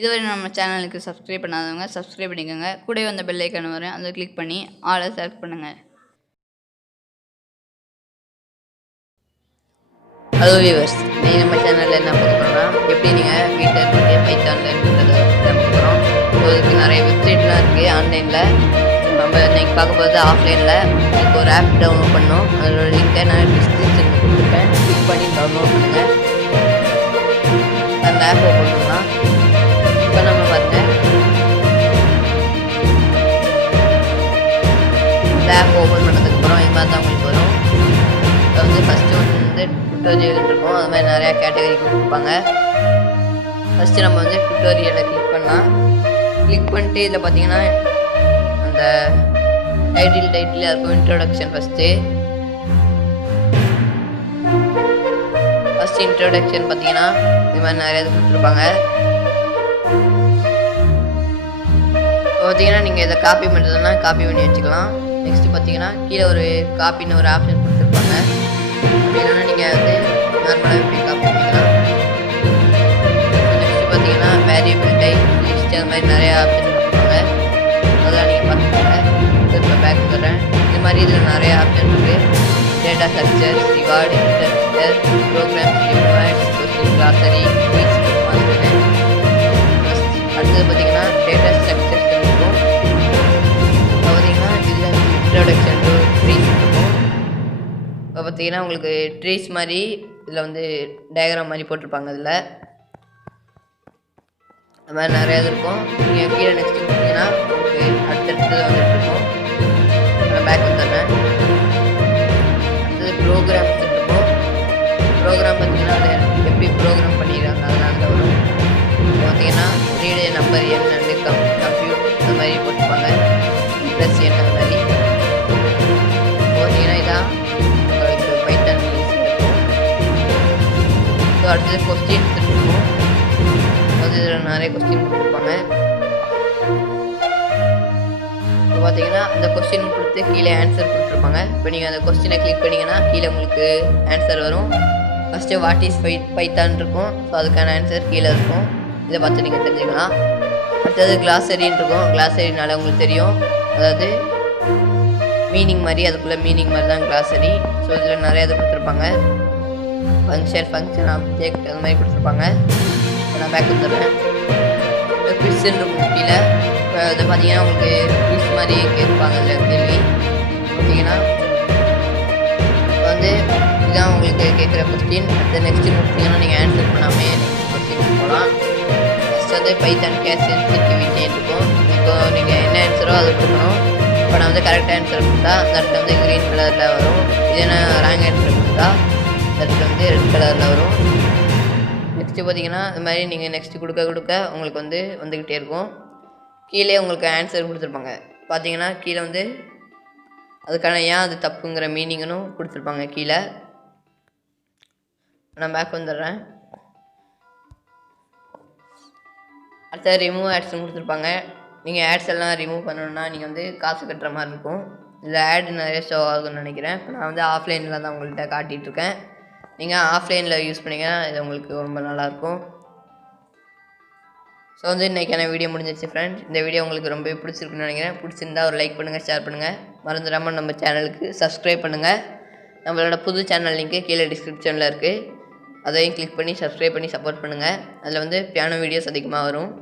இதுவரை நம்ம சேனலுக்கு சப்ஸ்கிரைப் பண்ணாதவங்க சப்ஸ்கிரைப் பண்ணிக்கோங்க. கூடவே வந்த பெல் ஐக்கான் வரும், அதை கிளிக் பண்ணி ஆலை செலக்ட் பண்ணுங்கள். ஹலோ வியூவர்ஸ், நீங்கள் நம்ம சேனலில் என்ன பார்க்க போகிறோம்னா எப்படி நீங்கள் வீட்டில் இருந்துட்டு பைத்தான்லன்றதை பார்க்க போகிறோம். ஸோ இதுக்கு நிறைய வெப்சைட்லாம் இருக்குது ஆன்லைனில். நம்ம இன்றைக்கி பார்க்க போகிறது ஆஃப்லைனில். இப்போ ஒரு ஆப் டவுன்லோட் பண்ணோம், அதோட லிங்கை நான் டிஸ்கிரிப்ஷனில் கொடுத்துருக்கேன். கிளிக் பண்ணி டவுன்லோட் பண்ணுங்கள். அந்த ஆப் ஓப்பன் பண்ணலாம். இப்போ நம்ம பாருங்கள், இந்த ஆப் ஓப்பன் பண்ணதுக்கப்புறம் இது மாதிரி தான் உங்களுக்கு வரும். இப்போ வந்து ஃபஸ்ட்டு வந்து டுட்டோரியல் இருக்கும், அது மாதிரி நிறையா கேட்டகரி கொடுத்துருப்பாங்க. ஃபஸ்ட்டு நம்ம வந்து டுட்டோரியலை கிளிக் பண்ணலாம். கிளிக் பண்ணிட்டு இதில் பார்த்தீங்கன்னா அந்த டைட்டில் இருக்கும் இன்ட்ரோடக்ஷன். ஃபஸ்ட்டு இன்ட்ரோடக்ஷன் பார்த்தீங்கன்னா இது மாதிரி நிறையா இது கொடுத்துருப்பாங்க. பார்த்தீங்கன்னா நீங்கள் இதை காப்பி பண்ணுறதுன்னா காப்பி பண்ணி வச்சுக்கலாம். நெக்ஸ்ட்டு பார்த்தீங்கன்னா கீழே ஒரு காப்பின்னு ஒரு ஆப்ஷன் கொடுத்துருப்பாங்க. அப்படின்னா நீங்கள் வந்து நார்மலாக எப்படி காப்பி பண்ணிக்கலாம். நெக்ஸ்ட்டு பார்த்தீங்கன்னா வேரியபிள் டைப், லிஸ்ட், அது மாதிரி நிறையா ஆப்ஷன் கொடுத்துருப்பாங்க. அதெல்லாம் நீங்கள் பார்த்துக்கோங்க. இப்போ பேக் தரேன். இது மாதிரி இதில் நிறைய ஆப்ஷன் இருக்குது. Data structure, reward, interpreter, programs, rewards, question, glossary, quiz, அடுத்தது பார்த்தீங்கன்னா டேட்டா ஸ்ட்ரக்சர்ஸ் இருக்கும். இப்போ பார்த்தீங்கன்னா இதில் இன்ட்ரோடக்ஷன் டு ட்ரீஸ் இருக்கும். இப்போ பார்த்தீங்கன்னா உங்களுக்கு ட்ரீஸ் மாதிரி இதில் வந்து டயக்ராம் மாதிரி போட்டிருப்பாங்க. இதில் அது மாதிரி நிறையா இது இருக்கும். நீங்கள் கீழே நெக்ஸ்ட்டு பார்த்தீங்கன்னா உங்களுக்கு அடுத்தடுத்தது வந்துட்டு இருக்கும். நான் பேக் வந்துடுறேன். அடுத்தது ப்ரோக்ராம்ஸ் இருக்கும். ப்ரோக்ராம் பார்த்தீங்கன்னா அதை எப்படி ப்ரோக்ராம் பண்ணிடுறாங்க அதெல்லாம் அதில் வரும். இப்போ பார்த்தீங்கன்னா ரீடு நம்பர் எண் அண்டு கம்ப்யூட் அந்த மாதிரி போட்டிருப்பாங்க. ப்ளஸ் எண் அந்த மாதிரி பார்த்தீங்கன்னா இதான் உங்களுக்கு பைத்தான் இருக்கும். ஸோ அடுத்தது கொஸ்டின்ஸ் இருக்கும். அது இதில் நிறைய கொஸ்டின் கொடுத்துருப்பாங்க. இப்போ பார்த்தீங்கன்னா அந்த கொஸ்டின் கொடுத்து கீழே ஆன்சர் கொடுத்துருப்பாங்க. இப்போ நீங்கள் அந்த கொஸ்டினை கிளிக் பண்ணிங்கன்னா கீழே உங்களுக்கு ஆன்சர் வரும். ஃபஸ்ட்டு வாட் இஸ் பைத்தான் இருக்கும். ஸோ அதுக்கான ஆன்சர் கீழே இருக்கும். இதை பார்த்து நீங்கள் தெரிஞ்சுக்கலாம். அடுத்தது கிளாசரின்னு இருக்கும். கிளாசரினால உங்களுக்கு தெரியும், அதாவது மீனிங் மாதிரி, அதுக்குள்ளே மீனிங் மாதிரி தான் கிளாசரி. ஸோ இதில் நிறையா இது கொடுத்துருப்பாங்க. ஃபங்க்ஷன் ஆப்ஜெக்ட் அது மாதிரி கொடுத்துருப்பாங்க. நான் பேக் வந்துடுறேன். இப்போ குவிஸ்ன்னு இருக்கும் கீழே. இப்போ இதை பார்த்தீங்கன்னா உங்களுக்கு குவிஸ் மாதிரி கேட்பாங்க. அதில் கேள்வி பார்த்தீங்கன்னா இப்போ வந்து இதுதான் உங்களுக்கு கேட்குற கொஸ்டின். அடுத்த நெக்ஸ்ட்டு பார்த்தீங்கன்னா நீங்கள் ஆன்சர் பண்ணாமே நெக்ஸ்ட் கொஸ்டின் போகலாம். ஃபஸ்ட்டு வந்து பைத்தான் கேஸ் சென்சிட்டிவிட்டி இருக்கும். இப்போ நீங்கள் என்ன ஆன்சரோ அது கொடுக்கணும். இப்போ நான் வந்து கரெக்ட் ஆன்சர் கொடுத்தா அந்த இடத்துல வந்து க்ரீன் கலரில் வரும். இது என்ன ராங் ஆன்சர் கொடுத்தா அந்த இடத்துல வந்து ரெட் கலரில் வரும். நெக்ஸ்ட்டு பார்த்தீங்கன்னா இது மாதிரி நீங்கள் நெக்ஸ்ட்டு கொடுக்க உங்களுக்கு வந்து வந்துக்கிட்டே இருக்கும். கீழே உங்களுக்கு ஆன்சர் கொடுத்துருப்பாங்க. பார்த்தீங்கன்னா கீழே வந்து அதுக்கான ஏன் அது தப்புங்கிற மீனிங்கனும் கொடுத்துருப்பாங்க கீழே. நான் பேக் வந்துடுறேன். அடுத்த ரிமூவ் ஆட்ஸ்ன்னு கொடுத்துருப்பாங்க. நீங்கள் ஆட்ஸ் எல்லாம் ரிமூவ் பண்ணணுன்னா நீங்கள் வந்து காசு கட்டுற மாதிரி இருக்கும். இதில் ஆட் நிறைய ஷோ ஆகும்னு நினைக்கிறேன். இப்போ நான் வந்து ஆஃப்லைனில் தான் உங்கள்கிட்ட காட்டிகிட்ருக்கேன். நீங்கள் ஆஃப்லைனில் யூஸ் பண்ணிங்கன்னா இது உங்களுக்கு ரொம்ப நல்லாயிருக்கும். ஸோ வந்து இன்றைக்கான வீடியோ முடிஞ்சிருச்சு ஃப்ரெண்ட்ஸ். இந்த வீடியோ உங்களுக்கு ரொம்ப பிடிச்சிருக்குன்னு நினைக்கிறேன். பிடிச்சிருந்தா ஒரு லைக் பண்ணுங்கள், ஷேர் பண்ணுங்கள். மறந்துடாமல் நம்ம சேனலுக்கு சப்ஸ்கிரைப் பண்ணுங்கள். நம்மளோட புது சேனல் லிங்க்கு கீழே டிஸ்கிரிப்ஷனில் இருக்குது. அதையும் கிளிக் பண்ணி சப்ஸ்கிரைப் பண்ணி சப்போர்ட் பண்ணுங்கள். அதில் வந்து பியானோ வீடியோஸ் அதிகமாக வரும்.